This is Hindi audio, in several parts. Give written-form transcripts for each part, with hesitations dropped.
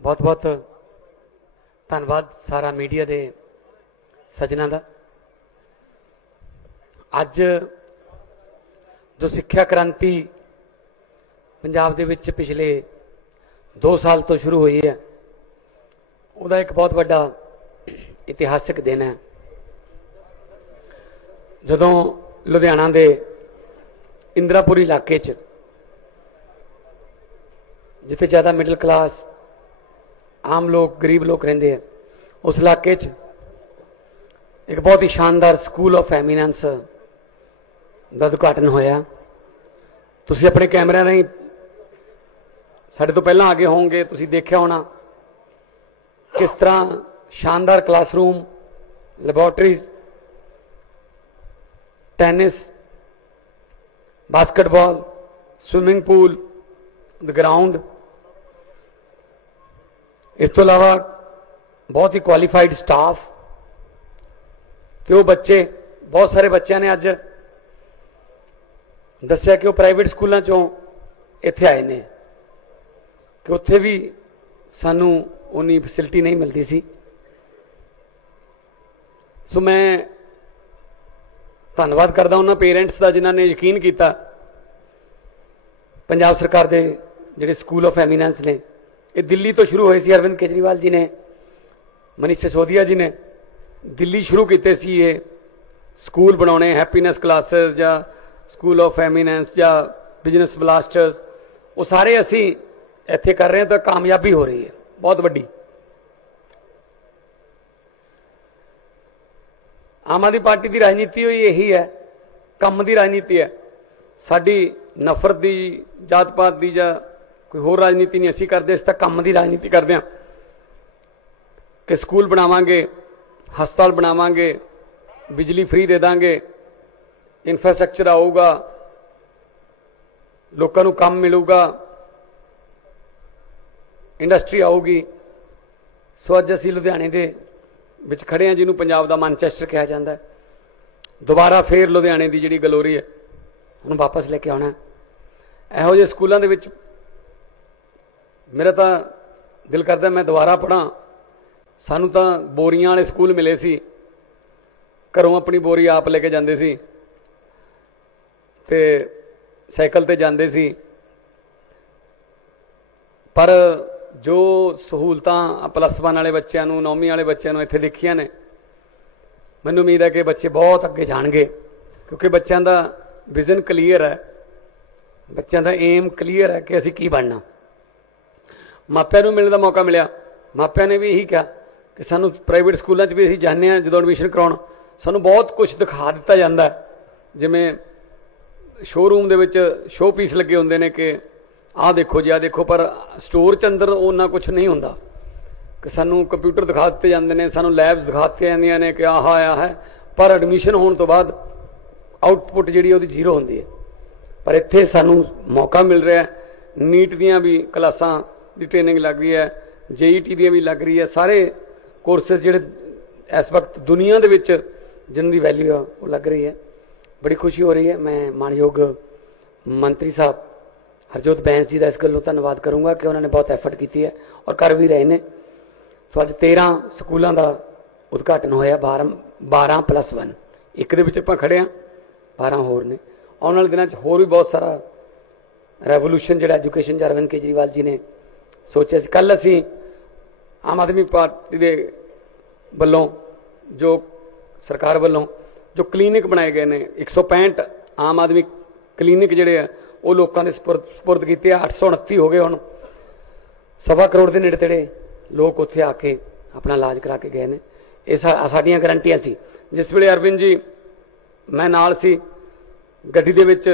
बहुत बहुत धन्यवाद सारा मीडिया के सज्जनों का। अज जो सिक्ख्या क्रांति पंजाब दे विच पिछले 2 साल तो शुरू हुई है, उसका एक बहुत बड़ा इतिहासिक दिन है। जदों लुधियाना के इंदिरापुरी इलाके जिथे ज़्यादा मिडल क्लास आम लोग गरीब लोग रहिंदे हैं, उस इलाके एक बहुत ही शानदार स्कूल ऑफ एमीनेंस का उद्घाटन होया। तुसीं अपने कैमरे राहीं साडे तो पहलां आगे होंगे, तुसीं देखिया होना किस तरह शानदार classroom, laboratories, tennis, basketball, swimming pool, ground, इस तो अलावा बहुत ही क्वालीफाइड स्टाफ। तो वो बच्चे, बहुत सारे बच्चों ने अज दस्या कि वो प्राइवेट स्कूलों चों इत्थे आए ने कि उत्थे भी सानू उन्नी फैसिलिटी नहीं मिलती सी। सो मैं धन्यवाद करदा उन्हां पेरेंट्स का जिन्हां ने यकीन किया। पंजाब सरकार के जिहड़े स्कूल ऑफ एमीनेंस ने, ये दिल्ली तो शुरू हुए सी। अरविंद केजरीवाल जी ने, मनीष सिसोदिया जी ने दिल्ली शुरू किए सी ये स्कूल बनाने, हैप्पीनेस क्लासेस या स्कूल ऑफ एमीनेंस या बिजनेस ब्लास्टर्स, वो सारे असी इत्थे कर रहे हैं। तो कामयाबी हो रही है बहुत वड्डी। आम आदमी पार्टी की राजनीति यही है, कम की राजनीति है। साडी नफरत की, जात पात की या कोई होर राजनीति नहीं असी करते, इस तक कम की राजनीति करते हैं कि स्कूल बनावांगे, हस्पताल बनावांगे, बिजली फ्री दे देंगे, इंफ्रास्ट्रक्चर आऊगा, लोगों को काम मिलूगा, इंडस्ट्री आऊगी। सो अज असी लुधियाने के विच खड़े हैं, जिन्होंने पंजाब का मैनचेस्टर कहा जाता है। दोबारा फिर लुधियाने की जी गलोरी है उन्होंने वापस लेके आना। इहो जे स्कूलों के विच मेरा तो दिल करता मैं दोबारा पढ़ा। सानू तो बोरियां वाले स्कूल मिले सी, घरों अपनी बोरी आप लेके जाते सी ते साइकिल ते जाते सी। पर जो सहूलतां +1 वाले बच्चों, 9वीं वाले बच्चों इत्थे देखिया ने, मैनूं उम्मीद है कि बच्चे बहुत अगे जाणगे, क्योंकि बच्चों का विजन क्लीयर है, बच्चों का एम क्लीयर है कि असीं की बनना। मापिਆਂ ਨੂੰ मिलने का मौका मिला, मापिਆਂ ने भी यही कहा कि सानू प्राइवेट स्कूलों भी असीं जाने हैं, जो एडमिशन कराउण सानू बहुत कुछ दिखा दिता जाता है। जिमें शोरूम दे विच शो पीस लगे होंदे ने कि आह देखो जी, आह देखो, पर स्टोर च अंदर उन्ना कुछ नहीं होंदा कि सानू कंप्यूटर दिखा दिते जांदे ने, सानू लैब्स दिखा दित्तियां जांदियां ने कि आह आया है, पर एडमिशन होने तो बाद आउटपुट जिहड़ी ओहदी जीरो होंदी है। पर इत्थे सानू मौका मिल रहा है, नीट दियां भी क्लासां की ट्रेनिंग लग रही है, JET दी भी लग रही है। सारे कोर्सेज जिहड़े इस वक्त दुनिया दे विच जिन्हां दी वैल्यू है वो लग रही है। बड़ी खुशी हो रही है। मैं मानयोग मंत्री साहब हरजोत बैंस जी का इस गल्लों धन्यवाद करूँगा कि उन्होंने बहुत एफर्ट की है और कर भी रहे हैं। सो अज 13 स्कूलों का उद्घाटन होया, 12 + 1 एक दे विच आपां खड़े हाँ, 12 होर ने। आने वाले दिनों होर भी बहुत सारा रेवोल्यूशन जो एजुकेशन जो अरविंद केजरीवाल जी ने सोचा। कल असी आम आदमी पार्टी के वलों, जो सरकार वलों जो क्लीनिक बनाए गए हैं, 165 आम आदमी क्लीनिक जोड़े है वो लोगों के सपुरद किए। 829 हो गए हुण, 1.25 करोड़ के नेड़े तेड़े लोग उत्थे आके अपना इलाज करा के गए हैं। ये साडियां गारंटियां सी। जिस वेले अरविंद जी मैं नाल सी, गड्डी दे विच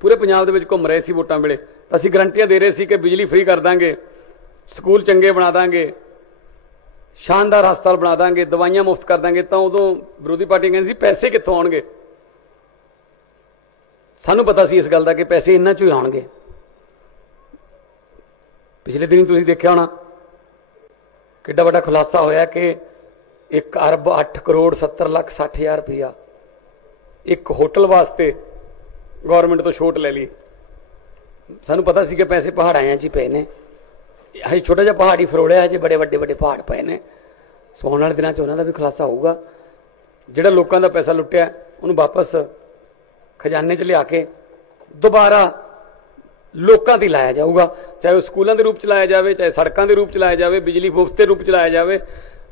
पूरे पंजाब दे विच घुम रहे सी वोटां वेले, तो असीं गारंटियां दे रहे सी कि बिजली फ्री कर देंगे, स्कूल चंगे बना देंगे, शानदार हस्पताल बना देंगे, दवाइयां मुफ्त कर देंगे। तो उदों विरोधी पार्टियां कहंदी सी पैसे कित्थों आउणगे। सानू पता सी इस गल का कि पैसे इन्हां चों ही आउणगे। पिछले दिन तुसीं देखिया होना किड्डा वड्डा खुलासा होया कि 1 अरब 8 करोड़ 70 लख 60 हज़ार रुपया एक होटल वास्ते गौरमेंट तो छूट ले ली। सानू पता सी कि पैसे पहाड़ां 'च ही पे ने, हजे छोटा जिहा पहाड़ ही फरोड़िया, हजे बड़े वड्डे वड्डे पहाड़ पए ने। सो आउण वाले दिनां 'च उन्हां दा भी खुलासा होऊगा। जिहड़ा लोकां दा पैसा लुੱਟਿਆ ਉਹਨੂੰ वापस खजाने 'ਚ लिया के दोबारा लोकां ते लाया जाऊगा, चाहे वह स्कूलों के रूप च लाया जाए, चाहे सड़कों के रूप च लाया जाए, बिजली मुफ्त के रूप च लाया जाए,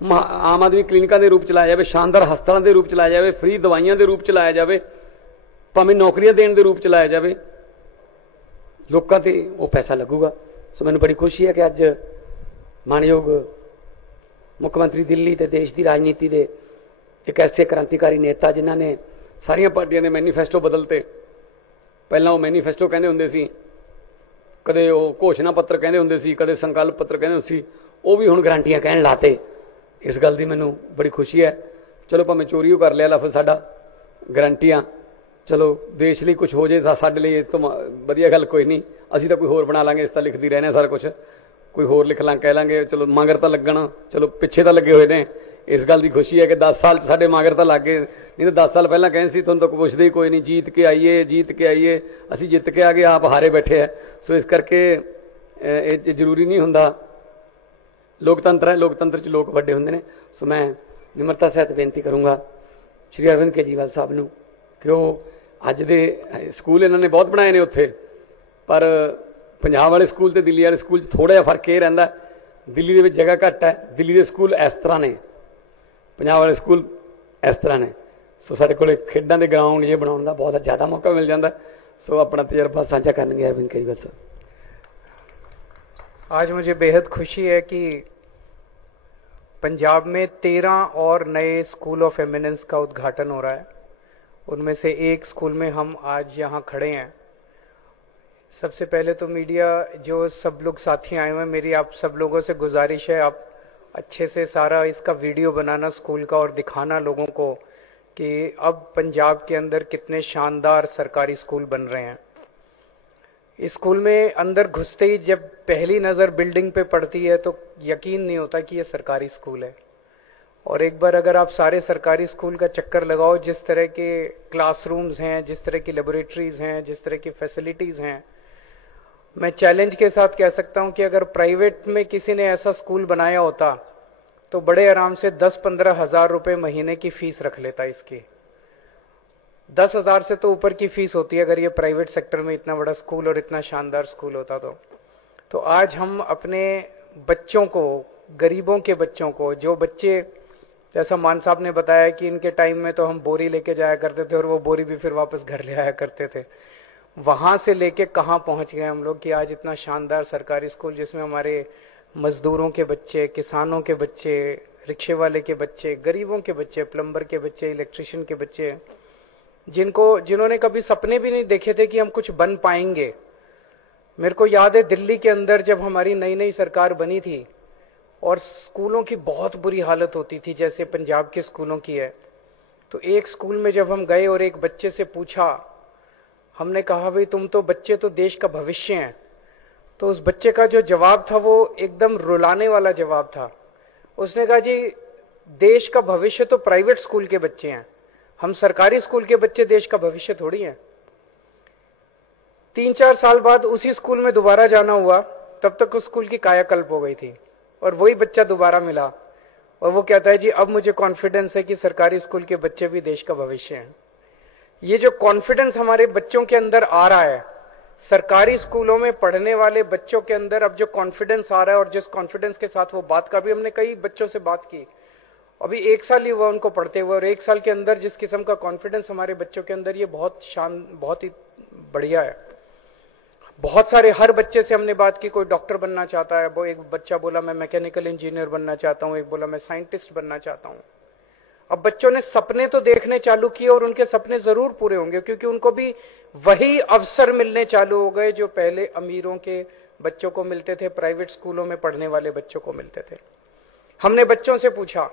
आम आदमी क्लीनिकों के रूप च लाया जाए, शानदार हस्पतालों के रूप च लाया जाए, फ्री दवाइयां के रूप च लाया जाए, भावें नौकरियां देने के रूप च लाया जाए, लोगों से वो पैसा लगूगा। सो मैनूं बड़ी खुशी है कि अज मानयोग मुख्यमंत्री दिल्ली ते देश की राजनीति के एक ऐसे क्रांतिकारी नेता जिन्हों ने सारिया पार्टियों के मैनीफेस्टो बदलते। पहला वो मैनीफेस्टो कहते होंगे सी, कदे वो घोषणा पत्र कहते होंगे सी, कदे संकल्प पत्र कहते होंगे सी, वो भी हुण गारंटियां कहण लाते। इस गल की मैनूं बड़ी खुशी है। चलो भावें चोरी कर लिया लफ्ज़ साडा गारंटियां, चलो देश लिए कुछ हो जाए साडे लिए तो वधिया गल कोई नहीं, असीं तां कोई होर बना लांगे, इस तां लिखदी रहने सारा कुछ, कोई होर लिख लां कह लांगे, चलो मगर तां लगण, चलो पिछे तां लगे हुए ने। इस गल की खुशी है कि 10 साल साडे मगर तां लग गए, नहीं तो 10 साल पहलां कहण सी तुहानूं तां कोई पुछदे ही कोई नहीं, जीत के आईए जीत के आईए, असीं जित के आ गए, आप हारे बैठे है। सो इस करके ये जरूरी नहीं हुंदा, लोकतंत्र है, लोकतंत्र च लोग वड्डे हुंदे ने। सो मैं निमरता सहित बेनती करूँगा श्री अरविंद केजरीवाल साहब नूं कि वो अज दे स्कूल इन्होंने बहुत बनाए ने उत्थे, पर पंजाब वाले स्कूल ते दिल्ली वाले स्कूल थोड़ा जिहा फर्क ये रहिंदा, दिल्ली दे विच जगह घट है, दिल्ली दे स्कूल इस तरह ने, पंजाब वाले स्कूल इस तरह ने। सो साडे कोले खेडां दे ग्राउंड जे बनाउण दा बहुत ज़्यादा मौका मिल जाता। सो अपना तजर्बा साझा करनगे अरविंद केजरीवाल साहब। आज मुझे बेहद खुशी है कि पंजाब में 13 और नए स्कूल ऑफ एमिनेंस का उद्घाटन हो रहा है। उनमें से एक स्कूल में हम आज यहाँ खड़े हैं। सबसे पहले तो मीडिया जो सब लोग साथी आए हुए हैं, मेरी आप सब लोगों से गुजारिश है, आप अच्छे से सारा इसका वीडियो बनाना स्कूल का और दिखाना लोगों को कि अब पंजाब के अंदर कितने शानदार सरकारी स्कूल बन रहे हैं। इस स्कूल में अंदर घुसते ही जब पहली नज़र बिल्डिंग पे पड़ती है तो यकीन नहीं होता कि ये सरकारी स्कूल है। और एक बार अगर आप सारे सरकारी स्कूल का चक्कर लगाओ, जिस तरह के क्लासरूम्स हैं, जिस तरह की लेबोरेटरीज हैं, जिस तरह की फैसिलिटीज़ हैं, मैं चैलेंज के साथ कह सकता हूं कि अगर प्राइवेट में किसी ने ऐसा स्कूल बनाया होता तो बड़े आराम से 10-15 हज़ार रुपये महीने की फीस रख लेता। इसकी 10,000 से तो ऊपर की फीस होती है अगर ये प्राइवेट सेक्टर में इतना बड़ा स्कूल और इतना शानदार स्कूल होता तो आज हम अपने बच्चों को, गरीबों के बच्चों को, जो बच्चे, जैसा मान साहब ने बताया कि इनके टाइम में तो हम बोरी लेके जाया करते थे और वो बोरी भी फिर वापस घर ले आया करते थे, वहां से लेके कहां पहुंच गए हम लोग कि आज इतना शानदार सरकारी स्कूल जिसमें हमारे मजदूरों के बच्चे, किसानों के बच्चे, रिक्शे वाले के बच्चे, गरीबों के बच्चे, प्लम्बर के बच्चे, इलेक्ट्रिशियन के बच्चे, जिन्होंने कभी सपने भी नहीं देखे थे कि हम कुछ बन पाएंगे। मेरे को याद है दिल्ली के अंदर जब हमारी नई नई सरकार बनी थी और स्कूलों की बहुत बुरी हालत होती थी जैसे पंजाब के स्कूलों की है, तो एक स्कूल में जब हम गए और एक बच्चे से पूछा, हमने कहा भाई तुम तो बच्चे तो देश का भविष्य हैं, तो उस बच्चे का जो जवाब था वो एकदम रुलाने वाला जवाब था। उसने कहा जी देश का भविष्य तो प्राइवेट स्कूल के बच्चे हैं, हम सरकारी स्कूल के बच्चे देश का भविष्य थोड़ी हैं। 3-4 साल बाद उसी स्कूल में दोबारा जाना हुआ, तब तक उस स्कूल की कायाकल्प हो गई थी और वही बच्चा दोबारा मिला और वो कहता है जी अब मुझे कॉन्फिडेंस है कि सरकारी स्कूल के बच्चे भी देश का भविष्य हैं। ये जो कॉन्फिडेंस हमारे बच्चों के अंदर आ रहा है, सरकारी स्कूलों में पढ़ने वाले बच्चों के अंदर अब जो कॉन्फिडेंस आ रहा है और जिस कॉन्फिडेंस के साथ वो बात कर, भी हमने कई बच्चों से बात की, अभी 1 साल ही हुआ उनको पढ़ते हुए, और 1 साल के अंदर जिस किस्म का कॉन्फिडेंस हमारे बच्चों के अंदर, ये बहुत ही बढ़िया है। बहुत सारे, हर बच्चे से हमने बात की, कोई डॉक्टर बनना चाहता है, वो एक बच्चा बोला मैं मैकेनिकल इंजीनियर बनना चाहता हूं, एक बोला मैं साइंटिस्ट बनना चाहता हूं। अब बच्चों ने सपने तो देखने चालू किए और उनके सपने जरूर पूरे होंगे क्योंकि उनको भी वही अवसर मिलने चालू हो गए जो पहले अमीरों के बच्चों को मिलते थे, प्राइवेट स्कूलों में पढ़ने वाले बच्चों को मिलते थे। हमने बच्चों से पूछा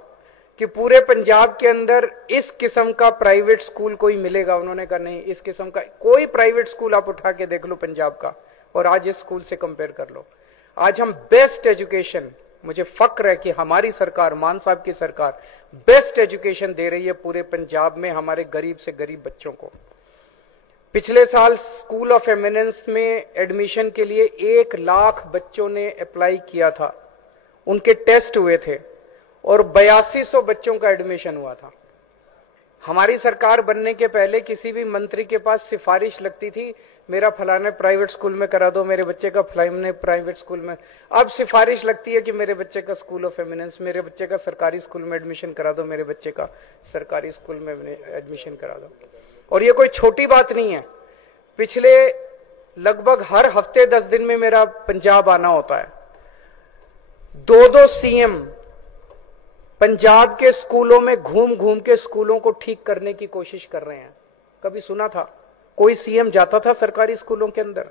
कि पूरे पंजाब के अंदर इस किस्म का प्राइवेट स्कूल कोई मिलेगा? उन्होंने कहा नहीं, इस किस्म का कोई प्राइवेट स्कूल आप उठा के देख लो पंजाब का और आज इस स्कूल से कंपेयर कर लो। आज हम बेस्ट एजुकेशन, मुझे फक्र है कि हमारी सरकार, मान साहब की सरकार बेस्ट एजुकेशन दे रही है पूरे पंजाब में हमारे गरीब से गरीब बच्चों को। पिछले साल स्कूल ऑफ एमिनेंस में एडमिशन के लिए 1 लाख बच्चों ने अप्लाई किया था, उनके टेस्ट हुए थे और 8200 बच्चों का एडमिशन हुआ था। हमारी सरकार बनने के पहले किसी भी मंत्री के पास सिफारिश लगती थी, मेरा फलाने प्राइवेट स्कूल में करा दो, मेरे बच्चे का फलाने प्राइवेट स्कूल में। अब सिफारिश लगती है कि मेरे बच्चे का स्कूल ऑफ एमिनेंस, मेरे बच्चे का सरकारी स्कूल में एडमिशन करा दो, मेरे बच्चे का सरकारी स्कूल में एडमिशन करा दो। और ये कोई छोटी बात नहीं है। पिछले लगभग हर हफ्ते 10 दिन में मेरा पंजाब आना होता है। 2-2 सीएम पंजाब के स्कूलों में घूम घूम के स्कूलों को ठीक करने की कोशिश कर रहे हैं। कभी सुना था कोई सीएम जाता था सरकारी स्कूलों के अंदर?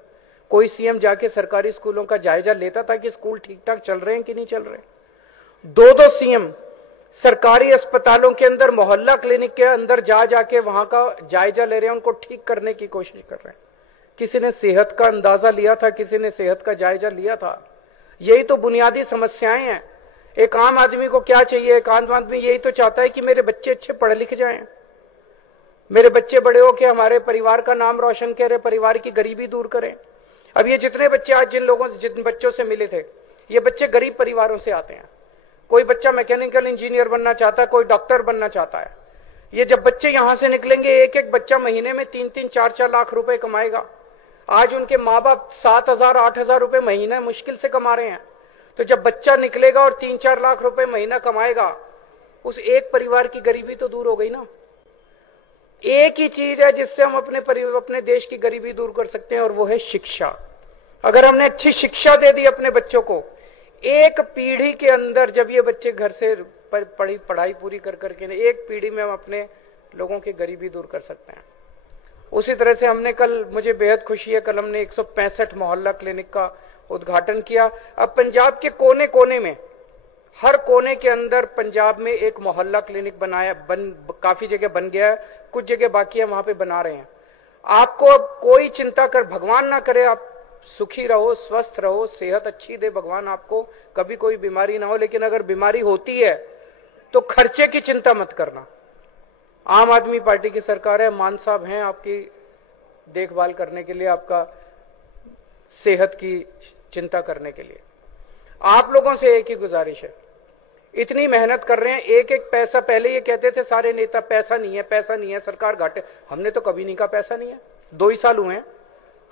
कोई सीएम जाके सरकारी स्कूलों का जायजा लेता था कि स्कूल ठीक ठाक चल रहे हैं कि नहीं चल रहे? 2-2 सीएम सरकारी अस्पतालों के अंदर, मोहल्ला क्लिनिक के अंदर जा जाके वहां का जायजा ले रहे हैं, उनको ठीक करने की कोशिश कर रहे हैं। किसी ने सेहत का अंदाजा लिया था, किसी ने सेहत का जायजा लिया था? यही तो बुनियादी समस्याएं हैं। एक आम आदमी को क्या चाहिए? एक आम आदमी यही तो चाहता है कि मेरे बच्चे अच्छे पढ़ लिख जाएं, मेरे बच्चे बड़े होकर हमारे परिवार का नाम रोशन करें, परिवार की गरीबी दूर करें। अब ये जितने बच्चे आज जिन बच्चों से मिले थे, ये बच्चे गरीब परिवारों से आते हैं। कोई बच्चा मैकेनिकल इंजीनियर बनना चाहता है, कोई डॉक्टर बनना चाहता है। ये जब बच्चे यहां से निकलेंगे, एक एक बच्चा महीने में 3-3, 4-4 लाख रुपए कमाएगा। आज उनके माँ बाप 7,000, 8,000 रुपए महीना मुश्किल से कमा रहे हैं। तो जब बच्चा निकलेगा और 3-4 लाख रुपए महीना कमाएगा, उस एक परिवार की गरीबी तो दूर हो गई ना। एक ही चीज है जिससे हम अपने देश की गरीबी दूर कर सकते हैं, और वो है शिक्षा। अगर हमने अच्छी शिक्षा दे दी अपने बच्चों को, एक पीढ़ी के अंदर, जब ये बच्चे घर से पढ़ाई पूरी कर करके, एक पीढ़ी में हम अपने लोगों की गरीबी दूर कर सकते हैं। उसी तरह से हमने कल, मुझे बेहद खुशी है, कल हमने 165 मोहल्ला क्लिनिक का उद्घाटन किया। अब पंजाब के कोने कोने में, हर कोने के अंदर पंजाब में एक मोहल्ला क्लिनिक काफी जगह बन गया है, कुछ जगह बाकी है, वहां पे बना रहे हैं। आपको कोई चिंता कर, भगवान ना करे, आप सुखी रहो, स्वस्थ रहो, सेहत अच्छी दे भगवान आपको, कभी कोई बीमारी ना हो। लेकिन अगर बीमारी होती है तो खर्चे की चिंता मत करना। आम आदमी पार्टी की सरकार है, मान साहब हैं आपकी देखभाल करने के लिए, आपका सेहत की चिंता करने के लिए। आप लोगों से एक ही गुजारिश है, इतनी मेहनत कर रहे हैं, एक एक पैसा, पहले ये कहते थे सारे नेता पैसा नहीं है, पैसा नहीं है, सरकार घाटे। हमने तो कभी नहीं कहा पैसा नहीं है। 2 ही साल हुए हैं,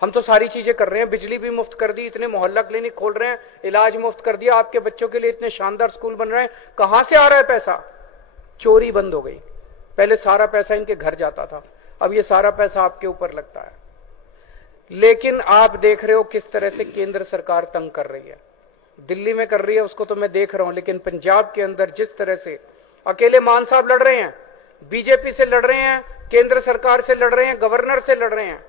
हम तो सारी चीजें कर रहे हैं। बिजली भी मुफ्त कर दी, इतने मोहल्ला क्लिनिक खोल रहे हैं, इलाज मुफ्त कर दिया, आपके बच्चों के लिए इतने शानदार स्कूल बन रहे हैं। कहां से आ रहा है पैसा? चोरी बंद हो गई। पहले सारा पैसा इनके घर जाता था, अब ये सारा पैसा आपके ऊपर लगता है। लेकिन आप देख रहे हो किस तरह से केंद्र सरकार तंग कर रही है। दिल्ली में कर रही है उसको तो मैं देख रहा हूं, लेकिन पंजाब के अंदर जिस तरह से अकेले मान साहब लड़ रहे हैं, बीजेपी से लड़ रहे हैं, केंद्र सरकार से लड़ रहे हैं, गवर्नर से लड़ रहे हैं।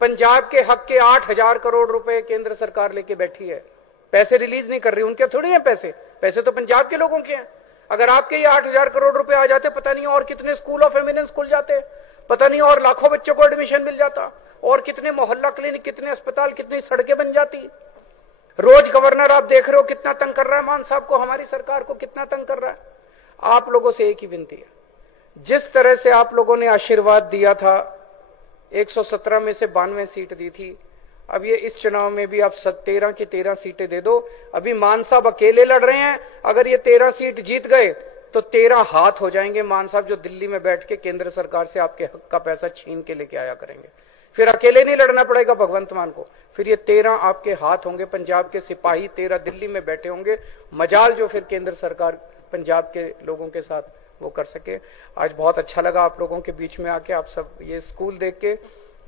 पंजाब के हक के 8,000 करोड़ रुपए केंद्र सरकार लेके बैठी है, पैसे रिलीज नहीं कर रही। उनके थोड़ी हैं पैसे, पैसे तो पंजाब के लोगों के हैं। अगर आपके ये 8,000 करोड़ रुपए आ जाते, पता नहीं और कितने स्कूल ऑफ एमिनेंस खुल जाते, पता नहीं और लाखों बच्चों को एडमिशन मिल जाता, और कितने मोहल्ला क्लिनिक, कितने अस्पताल, कितनी सड़कें बन जाती। रोज गवर्नर आप देख रहे हो कितना तंग कर रहा है मान साहब को, हमारी सरकार को कितना तंग कर रहा है। आप लोगों से एक ही विनती है, जिस तरह से आप लोगों ने आशीर्वाद दिया था, 117 में से 92 सीट दी थी, अब ये इस चुनाव में भी आप 13 की 13 सीटें दे दो। अभी मान साहब अकेले लड़ रहे हैं, अगर ये 13 सीट जीत गए तो 13 हाथ हो जाएंगे मान साहब, जो दिल्ली में बैठ के केंद्र सरकार से आपके हक का पैसा छीन के लेके आया करेंगे। फिर अकेले नहीं लड़ना पड़ेगा भगवंत मान को, फिर ये 13 आपके हाथ होंगे, पंजाब के सिपाही 13 दिल्ली में बैठे होंगे। मजाल जो फिर केंद्र सरकार पंजाब के लोगों के साथ वो कर सके। आज बहुत अच्छा लगा आप लोगों के बीच में आके, आप सब ये स्कूल देख के।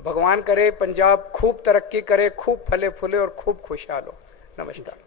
भगवान करे पंजाब खूब तरक्की करे, खूब फले फूले और खूब खुशहाल हो। नमस्कार।